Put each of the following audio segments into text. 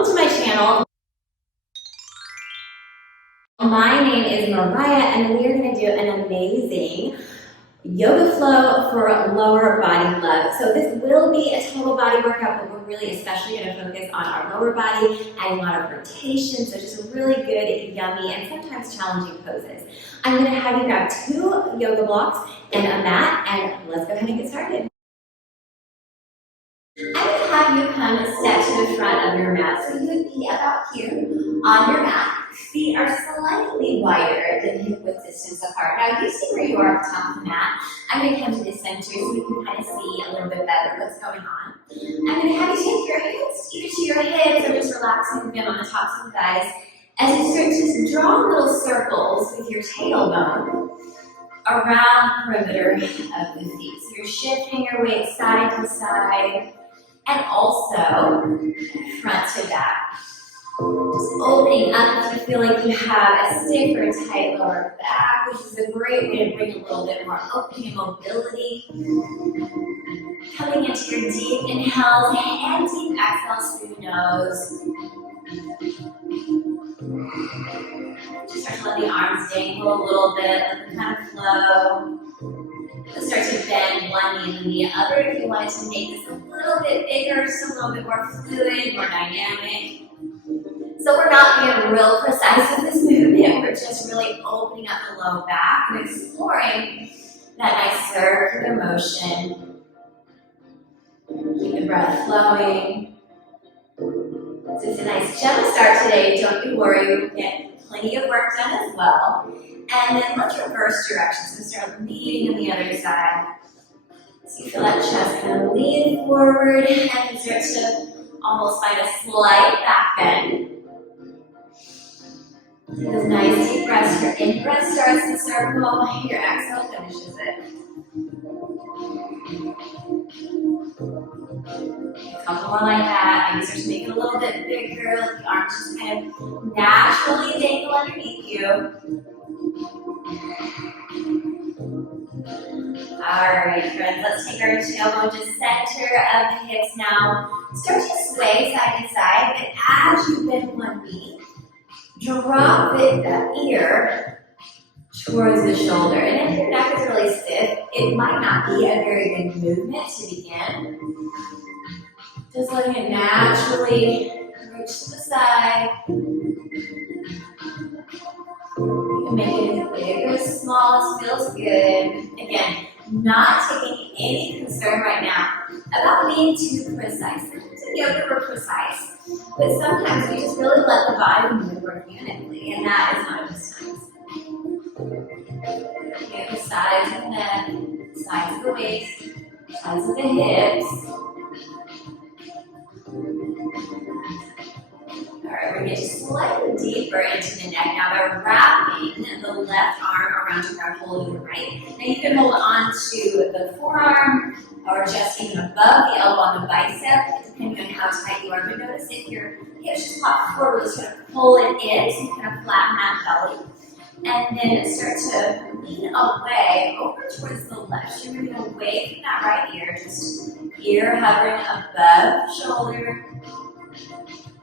welcome to my channel. My name is Mariah and we are going to do an amazing yoga flow for lower body love. So this will be a total body workout, but we're really especially going to focus on our lower body, adding a lot of rotation, so just really good, yummy, and sometimes challenging poses. I'm going to have you grab 2 yoga blocks and a mat, and let's go ahead and get started. I'm going to have you come step to the front of your mat. So you would be about here on your mat. Feet are slightly wider than hip width distance apart. Now you see where you are at the top of the mat. I'm going to come to the center so you can kind of see a little bit better what's going on. I'm going to have you take your hands either to your hips or just relaxing them on the tops of the thighs. As you start to draw little circles with your tailbone around the perimeter of the feet. So you're shifting your weight side to side and also front to back. Just opening up if you feel like you have a stiff or tight lower back, which is a great way to bring a little bit more opening and mobility. Coming into your deep inhales and deep exhales through the nose. Just start to let the arms dangle a little bit, let them kind of flow. Let's start to bend one knee and the other if you wanted to make this a little bit bigger, just a little bit more fluid, more dynamic. So we're not being real precise with this movement, we're just really opening up the low back and exploring that nice circular motion. Keep the breath flowing. So it's a nice jump start today, don't you worry, we'll get plenty of work done as well. And then let's reverse direction, so start leaning on the other side. So you feel that chest kind of lean forward and start to almost find a slight back bend. Those nice deep breaths. Your in-breath starts the circle, your exhale finishes it. A couple more like that. Maybe start to make it a little bit bigger, let the arms just kind of naturally dangle underneath you. Alright friends, let's take our tailbone to center of the hips now. Start to sway side to side, but as you bend one knee, drop the ear towards the shoulder. And if your neck is really stiff, it might not be a very good movement to begin. Just letting it naturally reach to the side. You can make it as big or as small as feels good. Again, not taking any concern right now about being too precise. In yoga, we're precise, but sometimes we just really let the body move organically, and that is one of those times. Okay, the sides of the neck, sides of the waist, sides of the hips. Alright, we're going to get slightly deeper into the neck now by wrapping the left arm around your grab, holding the right. Now you can hold on to the forearm or just even above the elbow on the bicep, depending on how tight you are. But notice if your hips just pop forward, just kind of pull it in, so you kind of flatten that belly. And then start to lean away over towards the left. You're moving away from that right ear, just ear hovering above shoulder.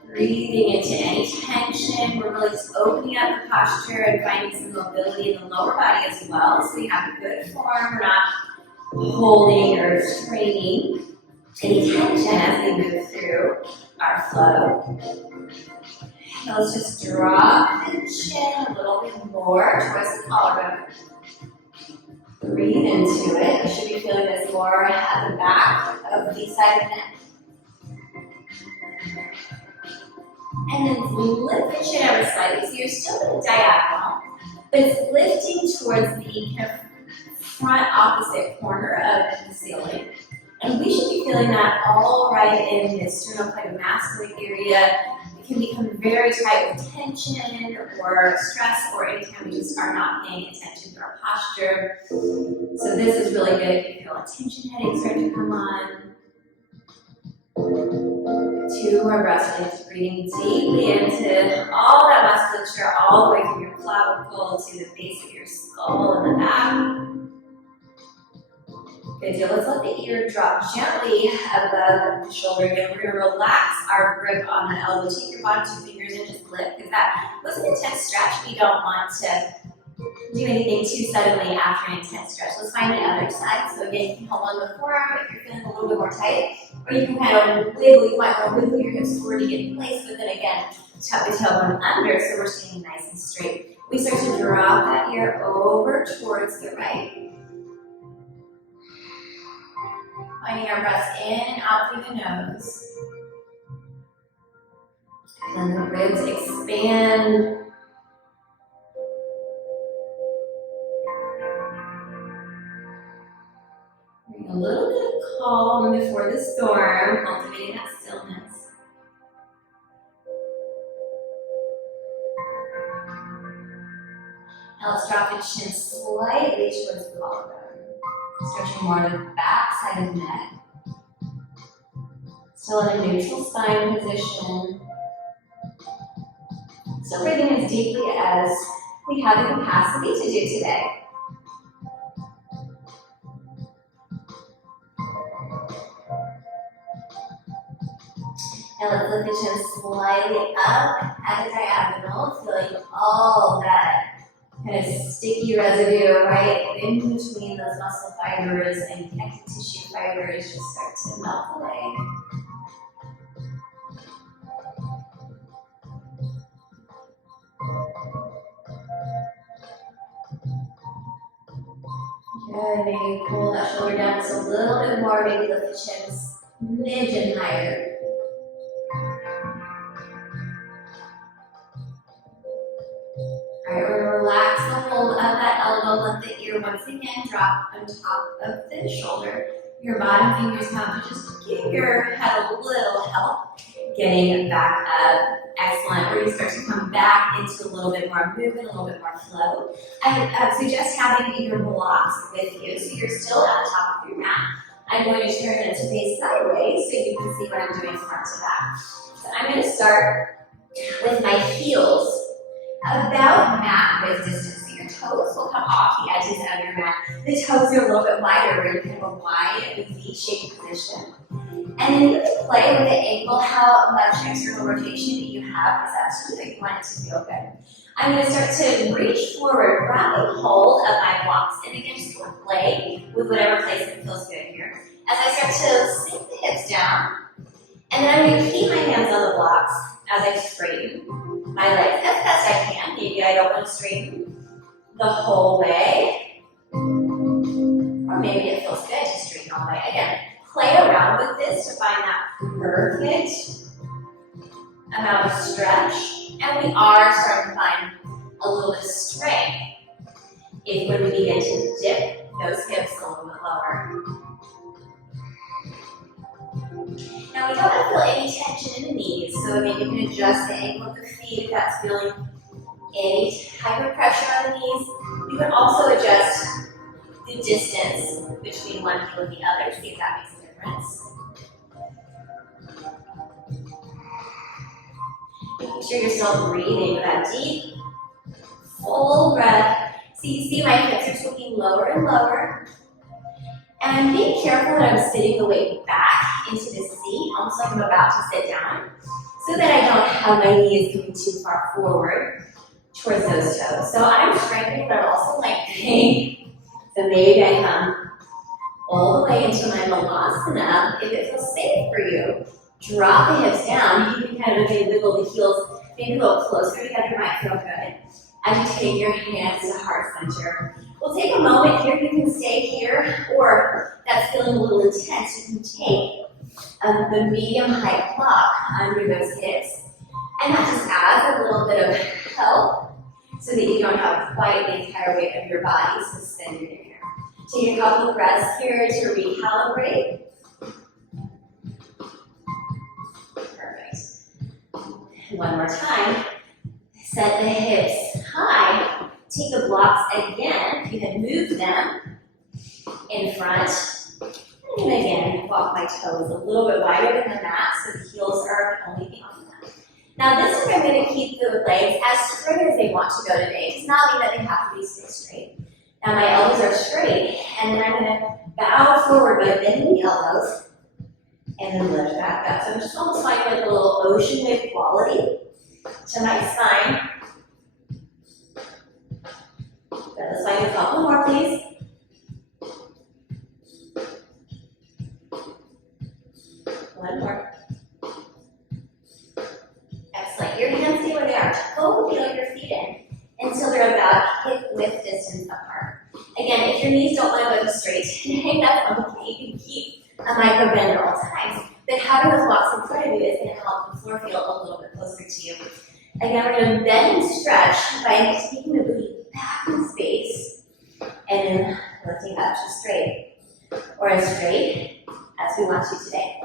Breathing into any tension. We're really just opening up the posture and finding some mobility in the lower body as well. So we have a good form. We're not holding or straining any tension as we move through our flow. Now let's just drop the chin a little bit more towards the collarbone. Breathe into it. You should be feeling this more at the back of the side of the neck. And then lift the chin ever slightly. So you're still in a diagonal, but it's lifting towards the kind of front opposite corner of the ceiling. And we should be feeling that all right in the sternocleidomastoid area. It can become very tight with tension or stress, or anytime we just are not paying attention to our posture. So this is really good if you feel a tension headache starting to come on. 2 more breaths, just breathing deeply into all that musculature, all the way from your clavicle to the base of your skull and the back. Good deal. Let's let the ear drop gently above the shoulder. Again, we're going to relax our grip on the elbow. Take your bottom two fingers and just lift, because that was an intense stretch. We don't want to do anything too suddenly after an intense stretch. Let's find the other side. So again, you can hold on to the forearm if you're feeling a little bit more tight, or you can kind of wiggle. You might want to wiggle your hips forward to get in place, but then again, tuck the tailbone under so we're standing nice and straight. We start to drop that ear over towards the right. Finding our breaths in and out through the nose. And then the ribs expand. Bring a little bit of calm before the storm, cultivating that stillness. Now let's drop the chin slightly towards the collarbone. Stretching more to the back side of the neck. Still in a neutral spine position. Still breathing as deeply as we have the capacity to do today. Now let's lift the chin slightly up at a diagonal, feeling all that kind of sticky residue right in between those muscle fibers and connective tissue fibers just start to melt away. Good, maybe pull that shoulder down just a little bit more, maybe lift the chin a smidgen higher. Alright, we're going to relax the hold of that elbow. Let the ear once again drop on top of the shoulder. Your bottom fingers come to just give your head a little help getting back up. Excellent. We're going to start to come back into a little bit more movement, a little bit more flow. I suggest having your blocks with you so you're still at the top of your mat. I'm going to turn them to face sideways so you can see what I'm doing front to back. So I'm going to start with my heels about mat width distance. So your toes will come off the edges of your mat. The toes are a little bit wider. We're in kind of a wide V-shaped position. And then you can play with the ankle, how much external rotation that you have, because that's really you want it to feel good. I'm going to start to reach forward, grabbing hold of my blocks, and again, just sort of play with whatever placement feels good here. As I start to sink the hips down, and then I'm going to keep my hands on the blocks as I straighten my legs as best I can. Maybe I don't want to straighten the whole way, or maybe it feels good to straighten all the way. Again, play around with this to find that perfect amount of stretch, and we are starting to find a little bit of strength when we begin to dip those hips a little bit lower. Now we don't want to feel any tension in the knees, so again you can adjust the angle of the feet if that's feeling any type of pressure on the knees. You can also adjust the distance between one heel and the other, see if that makes a difference. Making sure you're still breathing with that deep, full breath. So you see my hips are tilting lower and lower. And I'm being careful that I'm sitting the weight back into the seat, almost like I'm about to sit down, so that I don't have my knees coming too far forward towards those toes. So I'm strengthening, but I'm also lengthening. So maybe I come all the way into my Malasana. If it feels safe for you, drop the hips down. You can kind of maybe wiggle the heels maybe a little closer together, might feel good. As you take your hands to heart center. We'll take a moment here. You can stay here, or that's feeling a little intense, you can take the medium height block under those hips. And that just adds a little bit of help so that you don't have quite the entire weight of your body suspended in here. Take a couple of breaths here to recalibrate. Perfect. And one more time. Set the hips high. Take the blocks again. If you had moved them in front. And again, walk my toes a little bit wider than the mat so the heels are only beyond that. Now this time I'm going to keep the legs as straight as they want to go today. It does not mean that they have to be stick straight. Now my elbows are straight, and then I'm going to bow forward by bending the elbows, and then lift back up. So I'm just almost finding like a little ocean wave quality to my spine. Let's find a couple more, please. One more. Excellent. Your hands stay where they are. Go feel your feet in until they're about hip-width distance apart. Again, if your knees don't want to go straight today, that's okay. You can keep a micro bend at all times. But having those blocks in front of you is going to help the floor feel a little bit closer to you. Again, we're going to bend and stretch by taking the booty back in space and then lifting up to straight, or as straight as we want to today.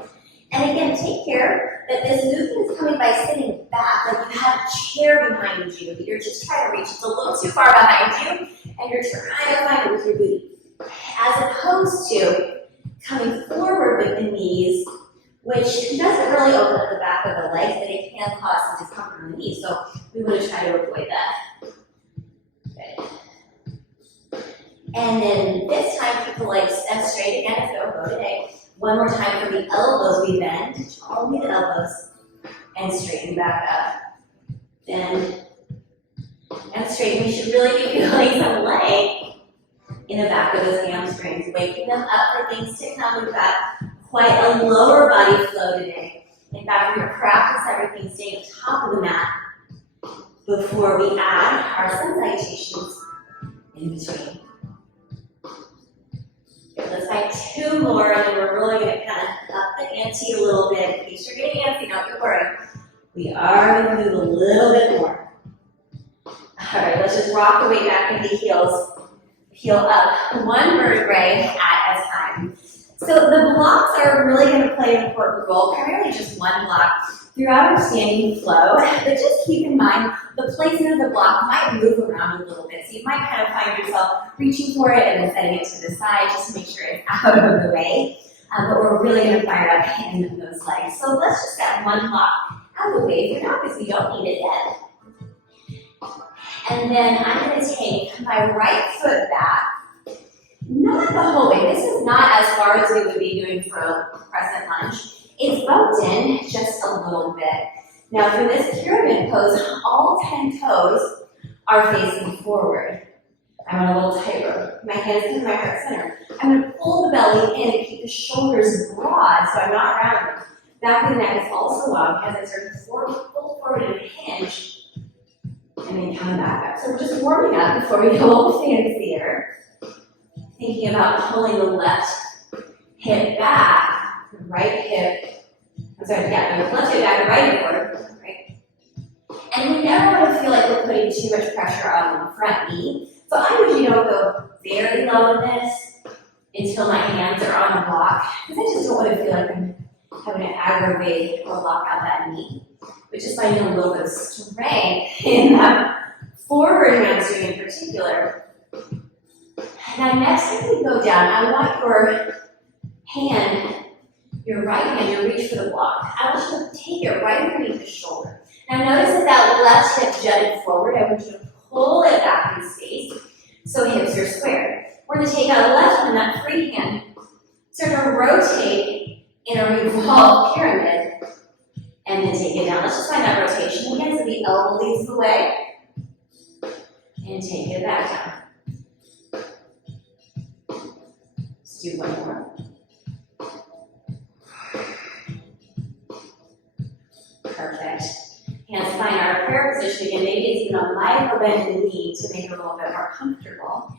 And again, take care that this movement is coming by sitting back, like you have a chair behind you that you're just trying to reach. It's a little too far behind you, and you're trying to find it with your booty. As opposed to coming forward with the knees, which doesn't really open up the back of the legs, but it can cause some discomfort in the knees. So we want to try to avoid that. Good. And then this time, keep the legs straight again as they go today. One more time for the elbows, we bend, only the elbows, and straighten back up. Bend and straighten. We should really be feeling some leg in the back of those hamstrings, waking them up for things to come. We've got quite a lower body flow today. In fact, we're going to practice everything staying on top of the mat before we add our sun salutations in between. Good, let's find two more, and then we're really going to kind of up the ante a little bit. In case you're getting antsy, don't you worry. We are going to move a little bit more. All right, let's just rock the weight back into heels. Heel up one vertebrae at a time. So the blocks are really going to play an important role, primarily just one block throughout our standing flow. But just keep in mind, the placement of the block might move around a little bit. So you might kind of find yourself reaching for it and then setting it to the side just to make sure it's out of the way. But we're really going to fire up in those legs. So let's just set one block out of the way for now because we don't need it yet. And then I'm going to take my right foot back. Not the whole way. This is not as far as we would be doing for a crescent lunge. It's bumped in just a little bit. Now for this pyramid pose, all 10 toes are facing forward. I'm on a little tightrope. My hands in my heart center. I'm going to pull the belly in and keep the shoulders broad so I'm not rounded. Back of the neck is also long as I sort of pull forward and hinge and then come back up. So we're just warming up before we go a little fancier. Thinking about pulling the left hip back, the right hip, the left hip back, the right hip forward, right? And we never want to feel like we're putting too much pressure on the front knee. So I usually don't go very low in this until my hands are on the block, because I just don't want to feel like I'm having to aggravate or lock out that knee. But just finding a little bit of strength in that forward hamstring in particular. Now next time we go down, I want your hand, your right hand, your reach for the block. I want you to take it right underneath the shoulder. Now notice that left hip jutted forward. I want you to pull it back in space so hips are squared. We're going to take our left hand, that free hand, sort of rotate in a revolved pyramid, and then take it down. Let's just find that rotation again so the elbow leads the way, and take it back down. Do one more. Perfect. Hands find our prayer position again. Maybe it's even a micro bend in the knee to make it a little bit more comfortable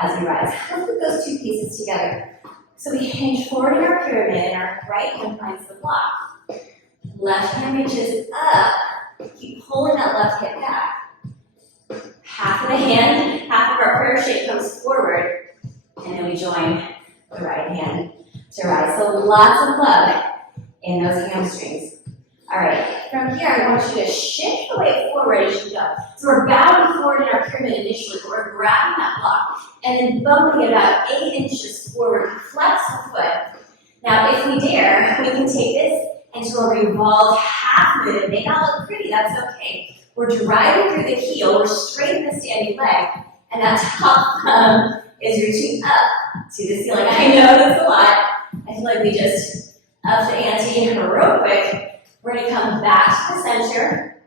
as we rise. Let's put those two pieces together. So we hinge forward in our pyramid and our right hand finds the block. Left hand reaches up. Keep pulling that left hip back. Half of the hand, half of our prayer shape comes forward, and then we join the right hand to rise. So lots of love in those hamstrings. All right, from here I want you to shift the weight forward as you go. So we're bowing forward in our pyramid initially, but we're grabbing that block and then bumping it about 8 inches forward. Flex the foot. Now if we dare, we can take this into a revolved half movement. It may not look pretty, that's okay. We're driving through the heel, we're straightening the standing leg, and that top is reaching up to the ceiling. I know that's a lot. I feel like we just up the ante real quick. We're gonna come back to the center,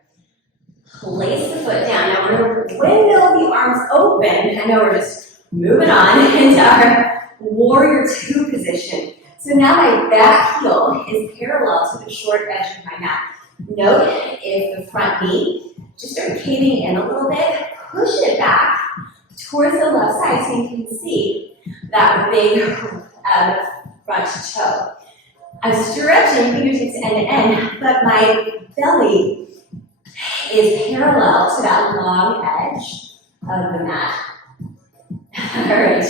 place the foot down. Now we're gonna window the arms open. I know we're just moving on into our warrior two position. So now my back heel is parallel to the short edge of my mat. Note if the front knee just start caving in a little bit, push it back towards the left side so you can see that big front toe. I'm stretching fingertips end to end, but my belly is parallel to that long edge of the mat. All right,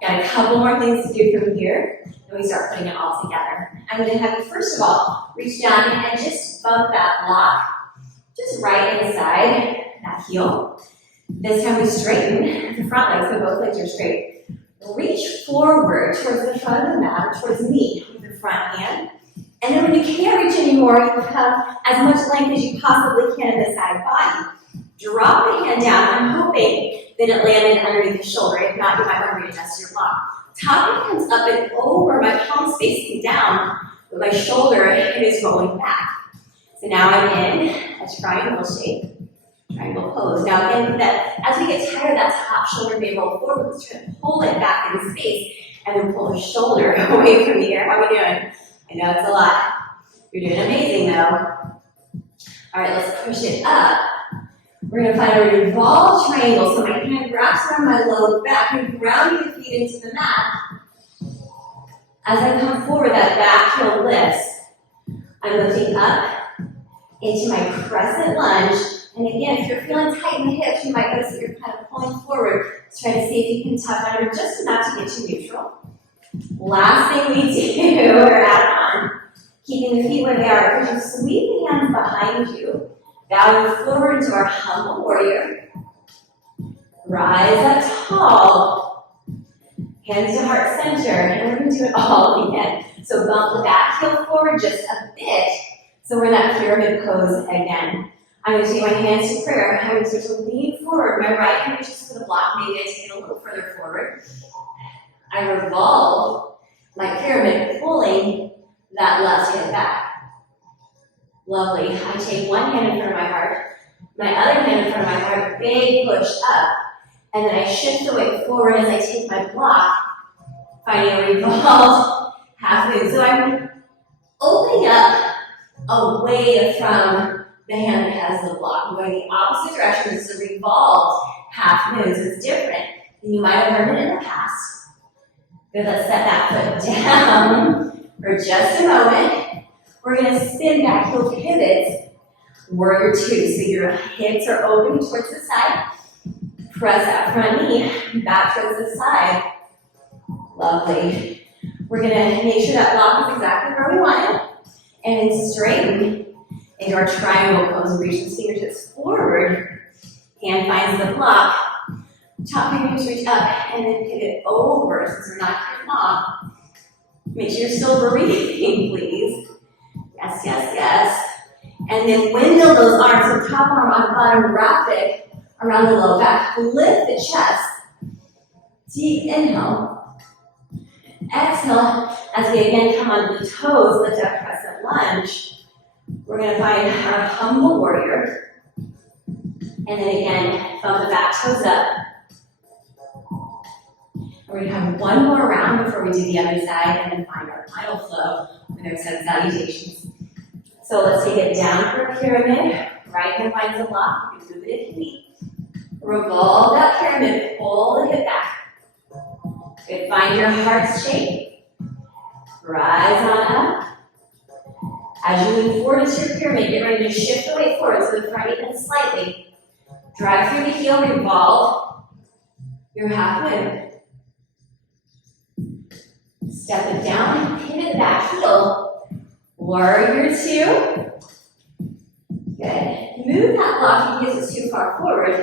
got a couple more things to do from here, and we start putting it all together. I'm going to have you, first of all, reach down and just bump that block just right inside that heel. This time we straighten the front leg, so both legs are straight. Reach forward towards the front of the mat, towards the knee with the front hand. And then when you can't reach anymore, you have as much length as you possibly can in the side body. Drop the hand down. I'm hoping that it landed underneath the shoulder. If not, you might want to readjust your block. Top comes up and over, my palms facing down, but my shoulder is rolling back. So now I'm in a triangle shape, triangle pose. Now again, as we get tired, that top shoulder may roll forward. Let's try to pull it back into space and then pull the shoulder away from the air. How are we doing? I know it's a lot. You're doing amazing though. All right, let's push it up. We're going to find a revolved triangle. So my hand wraps around my low back and grounding the feet into the mat. As I come forward, that back heel lifts. I'm lifting up into my crescent lunge. And again, if you're feeling tight in the hips, you might notice that you're kind of pulling forward. Let's try to see if you can tuck under just enough to get you neutral. Last thing we do, or add on, keeping the feet where they are. As you sweep the hands behind you, bowing forward into our humble warrior. Rise up tall. Hands to heart center. And we're going to do it all again. So bump the back heel forward just a bit. So we're in that pyramid pose again. I'm going to take my hands to prayer. I'm going to start to lean forward. My right hand reaches for the block. Maybe I take it a little further forward. I revolve my pyramid, pulling that left hand back. Lovely. I take one hand in front of my heart, my other hand in front of my heart, big push up, and then I shift the weight forward as I take my block, finding a revolved half moon. So I'm opening up away from the hand that has the block. I'm going the opposite direction. It's a revolved half moon, so it's different than you might have learned it in the past. Good, let's set that foot down for just a moment. We're going to spin back, heel pivots, warrior two. So your hips are open towards the side. Press that front knee back towards the side. Lovely. We're going to make sure that block is exactly where we want it. And then straighten into our triangle pose. Reach the fingertips forward. Hand finds the block. Top fingers reach up and then pivot over since we're not here long. Make sure you're still breathing, please. Yes, yes, yes. And then windmill those arms, so top arm on bottom, wrap it around the low back. Lift the chest. Deep inhale. Exhale as we again come onto the toes, lift up crescent lunge. We're going to find our humble warrior. And then again, bump the back toes up. We're going to have one more round before we do the other side and then find our final flow with our set of salutations. So let's take it down for a pyramid. Right hand finds the block. You can move it if you need. Revolve that pyramid. Pull the hip back. Good. Find your heart shape. Rise on up. As you lean forward into your pyramid, get ready to shift the weight forward to the front even slightly. Drive through the heel, revolve your half moon. Step it down, pivot back heel. Warrior two. Good. Move that block in case it's too far forward.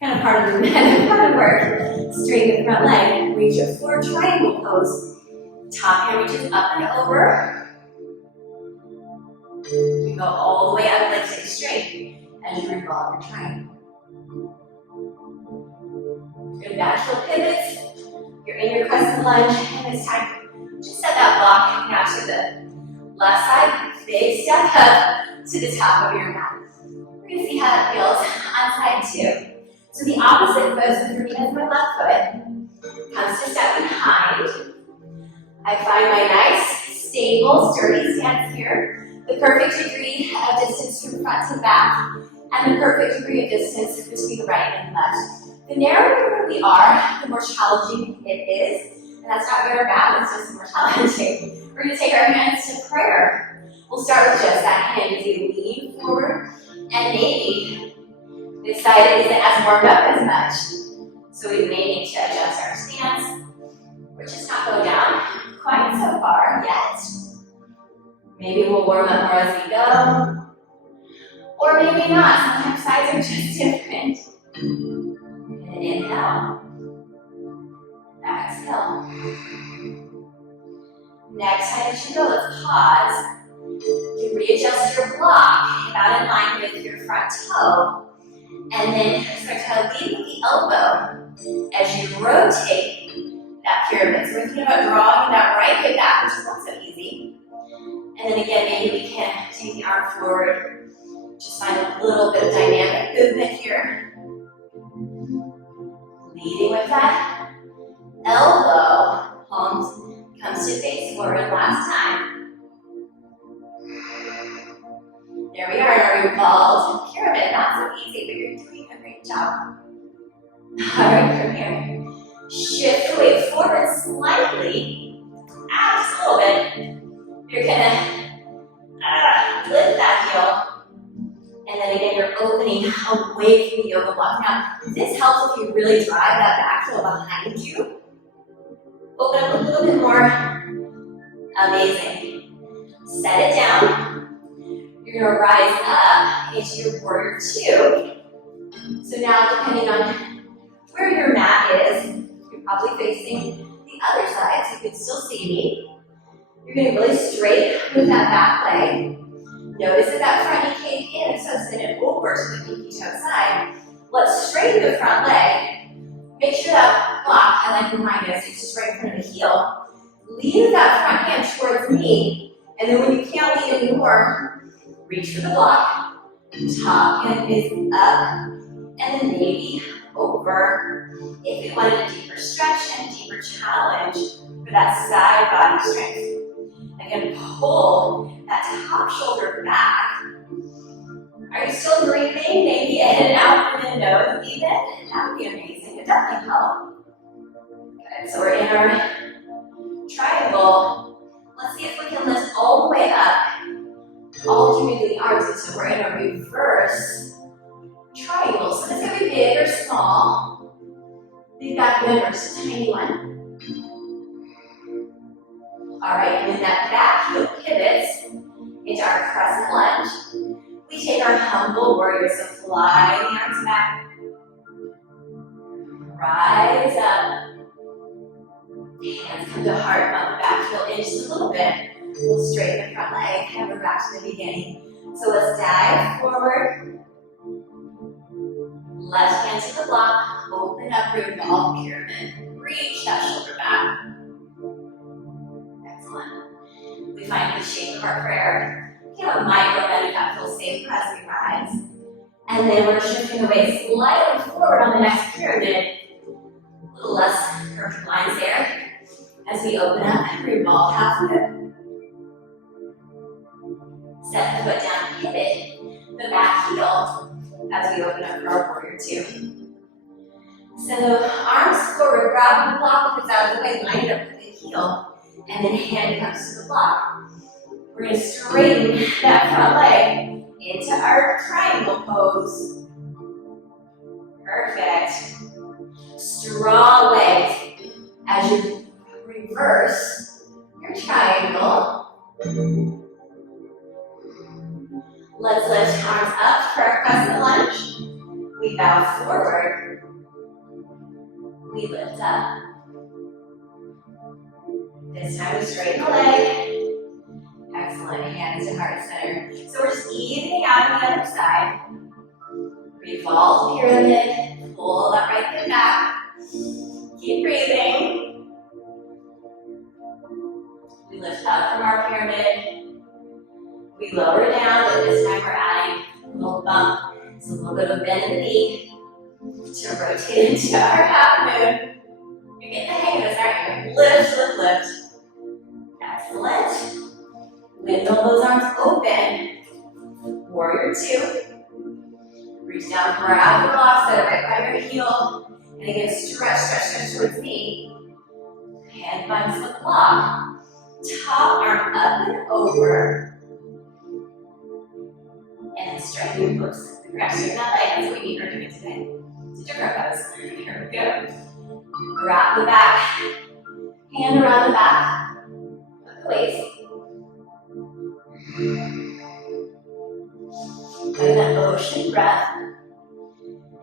Kind of part of the work. Straighten the front leg. Reach a forward triangle pose. Top hand reaches up and over. You go all the way up, legs stay straight as you revolve your triangle. Good back heel pivots. in your crescent lunge, and this time, just set that block now to the left side. Big step up to the top of your mat. We're going to see how it feels on side two. So the opposite foot, so for me, that's my left foot, comes to step behind. I find my nice, stable, sturdy stance here. The perfect degree of distance from front to back, and the perfect degree of distance between the right and left. The narrower we are, the more challenging it is, and that's not good or bad, it's just more challenging. We're going to take our hands to prayer. We'll start with just that hand as you lean forward, and maybe this side isn't as warmed up as much, so we may need to adjust our stance. We're just not going down quite so far yet. Maybe we'll warm up more as we go, or maybe not. Sometimes sides are just different. And inhale, exhale. Next time as you go, let's pause. You readjust your block about in line with your front toe, and then start to lead with the elbow as you rotate that pyramid. So we're thinking about drawing that right hip back, which is not so easy. And then again, maybe we can take the arm forward. Just find a little bit of dynamic movement here. Leading with that elbow, palms comes to face forward last time. There we are in our revolved pyramid. Not so easy, but you're doing a great job. All right, from here, shift weight forward slightly. Just a little bit. You're gonna lift that heel. And then again, you're opening away from the yoga block. Now, this helps if you really drive that back heel behind you. Open up a little bit more. Amazing. Set it down. You're going to rise up into your warrior two. So now, depending on where your mat is, you're probably facing the other side, so you can still see me. You're going to really straight with that back leg. Notice that front knee came in, so send it over to the pinky toe side. Let's straighten the front leg. Make sure that block, I like remind us, it's just right in front of the heel. Lean that front hand towards me, and then when you can't lean anymore, reach for the block, top hand is up, and then maybe over. If you wanted a deeper stretch and a deeper challenge for that side body strength. Again, pull that top shoulder back. Are you still breathing? Maybe in and out through the nose even. That would be amazing. It definitely help. Good, so we're in our triangle. Let's see if we can lift all the way up. Alternate the arms, so we're in a reverse triangle. So this is going to be big or small. Big back bend versus tiny one. All right, and then that back heel pivots into our crescent lunge. We take our humble warrior, so fly the arms back. Rise up. Hands come to heart, bump the back heel in just a little bit. We'll straighten the front leg, and we're back to the beginning. So let's dive forward. Left hand to the block, open up, revolve pyramid. Reach that shoulder back. Excellent. We find the shape of our prayer. We have a micro bend that feels safe as we rise. And then we're shifting away slightly forward on the next pyramid. A little less perfect lines there. As we open up, revolve half foot. Set the foot down, pivot the back heel as we open up for our warrior two. Send the arms forward, grab the block if it's out of the way, line it up with the heel, and then hand comes to the block. We're going to straighten that front leg into our triangle pose. Perfect. Strong legs as you reverse your triangle. Let's lift arms up for our crescent lunge. We bow forward. We lift up. This time we straighten the leg. Excellent. Hands to heart center. So we're just evening out on the other side. Revolve pyramid. Pull that right hip back. Keep breathing. up from our pyramid. We lower down, but this time we're adding a little bump. So a little bit of a bend in the knee to rotate into our half moon. You're getting the hang of this, aren't you? Lift, lift, lift. Excellent. Windmill those arms open. Warrior two. Reach down for our outer blocks that are right by your heel. And again, stretch, stretch, stretch towards me. Hand finds the block. Top arm up and over. And straighten your hooks. Resting that leg, that's what we need for doing today. It's a different pose. Here we go. Grab the back. Hand around the back. Look the waist. And that ocean breath.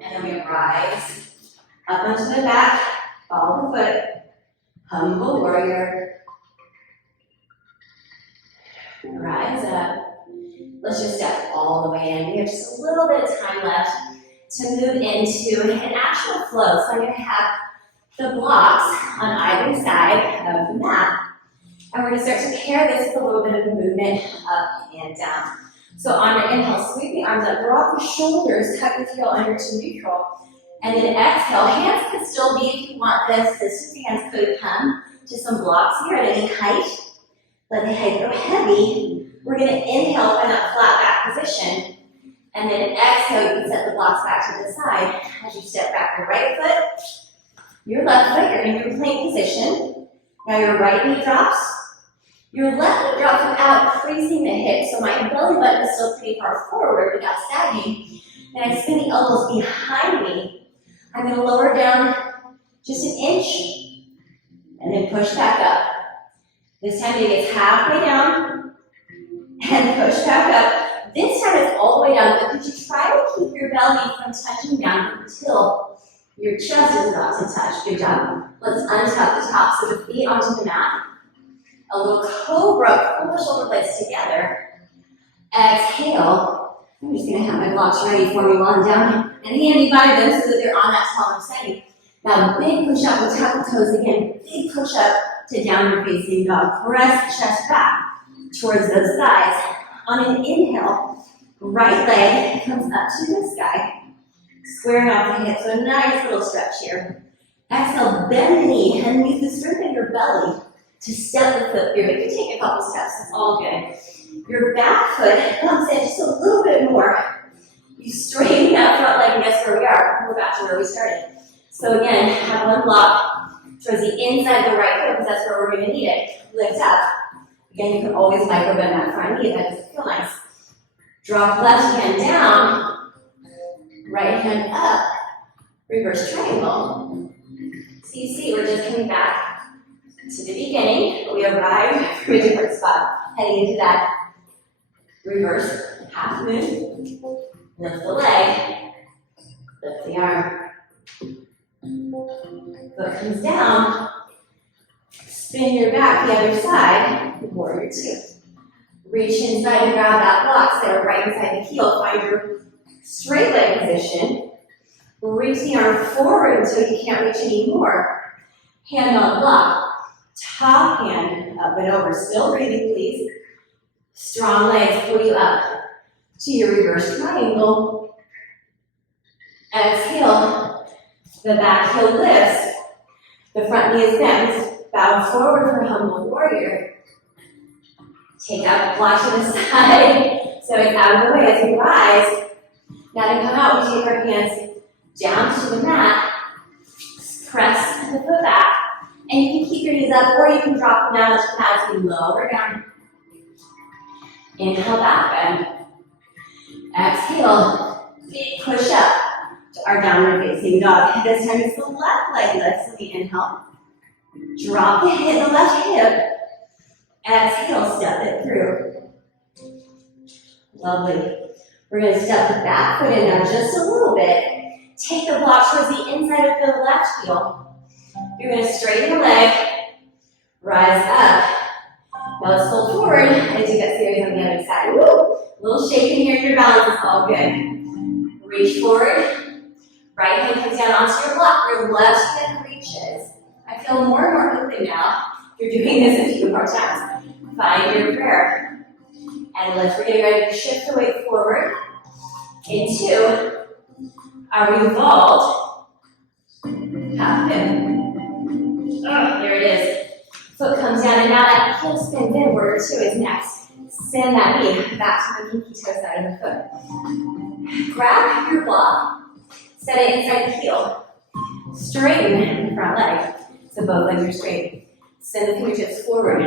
And then we rise up onto the back. Follow the foot. Humble warrior. Rise up. Let's just step all the way in. We have just a little bit of time left to move into an actual flow. So I'm going to have the blocks on either side of the mat. And we're going to start to pair this with a little bit of movement up and down. So on your inhale, sweep the arms up, drop the shoulders, tuck the heel under to neutral. And then exhale, hands can still be, if you want this, distance hands could come to some blocks here at any height. Let the head go heavy. We're going to inhale, find that flat back position. And then exhale, you can set the blocks back to the side. As you step back your right foot, your left foot, you're in your plank position. Now your right knee drops. Your left knee drops without creasing the hip. So my belly button is still pretty far forward without sagging. Then I spin the elbows behind me. I'm going to lower down just an inch. And then push back up. This time maybe it's halfway down. And push back up. This time it's all the way down, but could you try to keep your belly from touching down until your chest is about to touch? Good job. Let's untuck the top so the feet onto the mat. A little cobra, pull the shoulder blades together. Exhale. I'm just going to have my blocks ready for me while I'm down and handy by them so that they're on that taller setting. Now big push up, we'll tuck the toes again. Big push up to downward facing dog. Press the chest back towards those thighs. On an inhale, right leg comes up to the sky, squaring off the hips. So a nice little stretch here. Exhale, bend the knee and use the strength of your belly to step the foot through. It can take a couple steps, it's all good. Your back foot comes in just a little bit more. You straighten that front leg, and guess where we are? We're back to where we started. So again, have one block towards the inside of the right foot because that's where we're going to need it. Lift up. Again, you can always micro bend that front knee if that doesn't feel nice. Drop left hand down, right hand up, reverse triangle. So you see, we're just coming back to the beginning, but we arrived from a different spot. Heading into that reverse half moon. Lift the leg, lift the arm. Foot comes down. Spin your back the other side, warrior two. Reach inside and grab that block, set it right inside the heel. Find your straight leg position. Reach the arm forward until you can't reach anymore. Hand on block. Top hand up and over. Still breathing, please. Strong legs pull you up to your reverse triangle. Exhale. The back heel lifts. The front knee is bent. Bow forward for humble warrior. Take out the block to the side. So it's out of the way as we rise. Now to come out, we take our hands down to the mat. Press the foot back. And you can keep your knees up or you can drop them down to the mat as we lower down. Inhale, back bend. Exhale, big push up to our downward facing dog. This time it's the left leg lift. So we inhale. Drop the left hip. Exhale, step it through. Lovely. We're going to step the back foot in now just a little bit. Take the block towards the inside of the left heel. You're going to straighten the leg. Rise up. Now let's fold forward and do that series on the other side. Woo! A little shaking here in your balance is all good. Reach forward. Right hand comes down onto your block. Your left hand reaches. I feel more and more open now. You're doing this a few more times. Find your prayer. And we're getting ready to shift the weight forward into our revolved half pivot. There it is. Foot comes down, and now that heel spins in. Warrior two is next. Send that knee back to the pinky toe side of the foot. Grab your block, set it inside the heel. Straighten the front leg, so both legs are straight. Send the fingertips forward.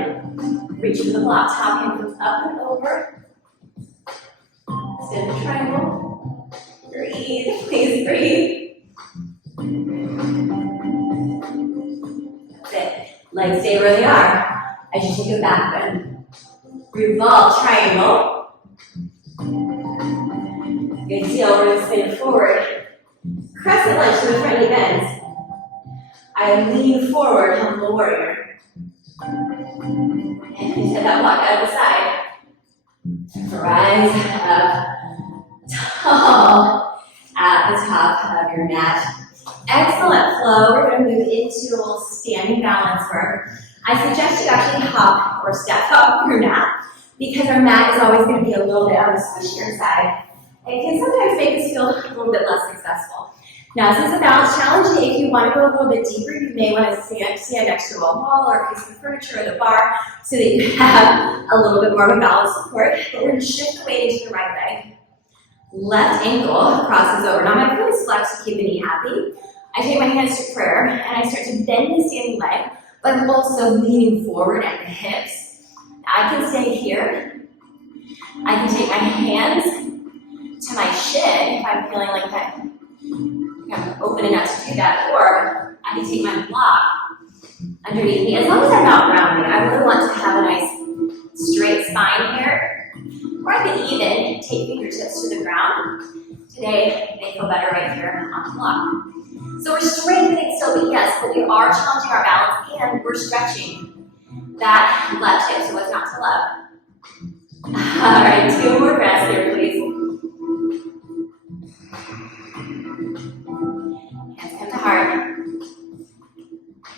Reach for the block. Top hand comes up and over. Send the triangle. Breathe. Please breathe. That's it. Legs stay where they are as you take a back bend. Revolve triangle. Good deal. We're going to spin it forward. Crescent lunge to the front knee bends. I lean forward, humble warrior. And you set that block out of the side. Rise up tall at the top of your mat. Excellent flow. We're going to move into a little standing balance work. I suggest you actually hop or step up your mat because our mat is always going to be a little bit on the squishier side. It can sometimes make us feel a little bit less successful. Now, this is a balance challenge. If you want to go a little bit deeper, you may want to stand next to a wall or a piece of furniture or the bar so that you have a little bit more of a balance support. But we're going to shift the weight into the right leg. Left ankle crosses over. Now, my foot is flexed to keep the knee happy. I take my hands to prayer, and I start to bend the standing leg, but I'm also leaning forward at the hips. I can stay here. I can take my hands to my shin if I'm feeling like I'm open enough to do that, or I can take my block underneath me. As long as I'm not rounding, I really want to have a nice straight spine here, or I can even take fingertips to the ground. Today, they feel better right here on the block. So we're straightening still, but yes, but we are challenging our balance and we're stretching that left hip, so what's not to love? All right, 2 more breaths here, please. Hands come to heart.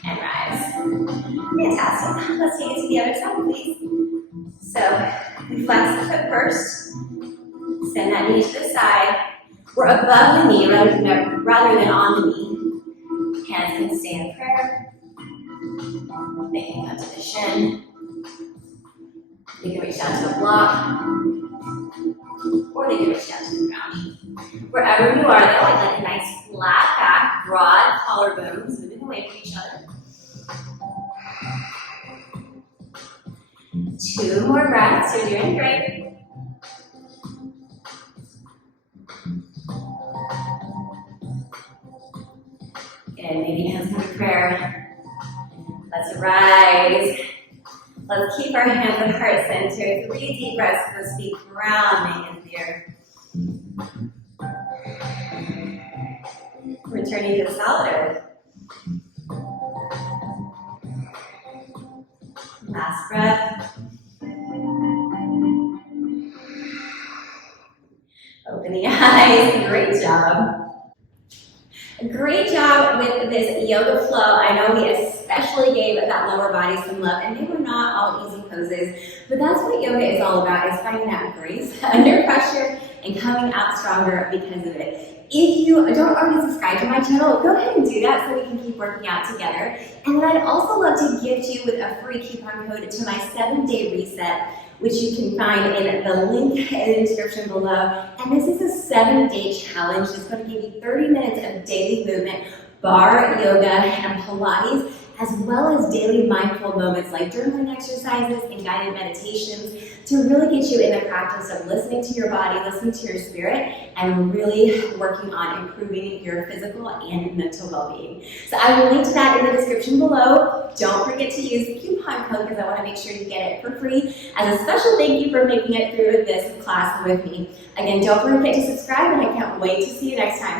And rise. Fantastic. Let's take it to the other side, please. So we flex the foot first. Send that knee to the side. We're above the knee rather than on the knee. Hands can stay in prayer. They can come to the shin. They can reach down to the block. Or they can reach down to the ground. Wherever you are, though, I'd like a nice flat back, broad collarbones, moving away from each other. 2 more breaths. You're doing great. And maybe hands come to prayer. Let's rise. Let's keep our hands at heart center. 3 deep breaths with those feet grounding into the earth. Returning to solid earth. Last breath. Open the eyes. Great job. Great job with this yoga flow. I know we especially gave that lower body some love, and they were not all easy poses, but that's what yoga is all about, is finding that grace under pressure and coming out stronger because of it. If you don't already subscribe to my channel, go ahead and do that so we can keep working out together. And then I'd also love to gift you with a free coupon code to my 7-day reset, which you can find in the link in the description below. And this is a 7-day challenge that's going to give you 30 minutes of daily movement, bar, yoga, and Pilates, as well as daily mindful moments like journaling exercises and guided meditations to really get you in the practice of listening to your body, listening to your spirit, and really working on improving your physical and mental well-being. So I will link to that in the description below. Don't forget to use the coupon code because I want to make sure you get it for free as a special thank you for making it through this class with me. Again, don't forget to subscribe, and I can't wait to see you next time.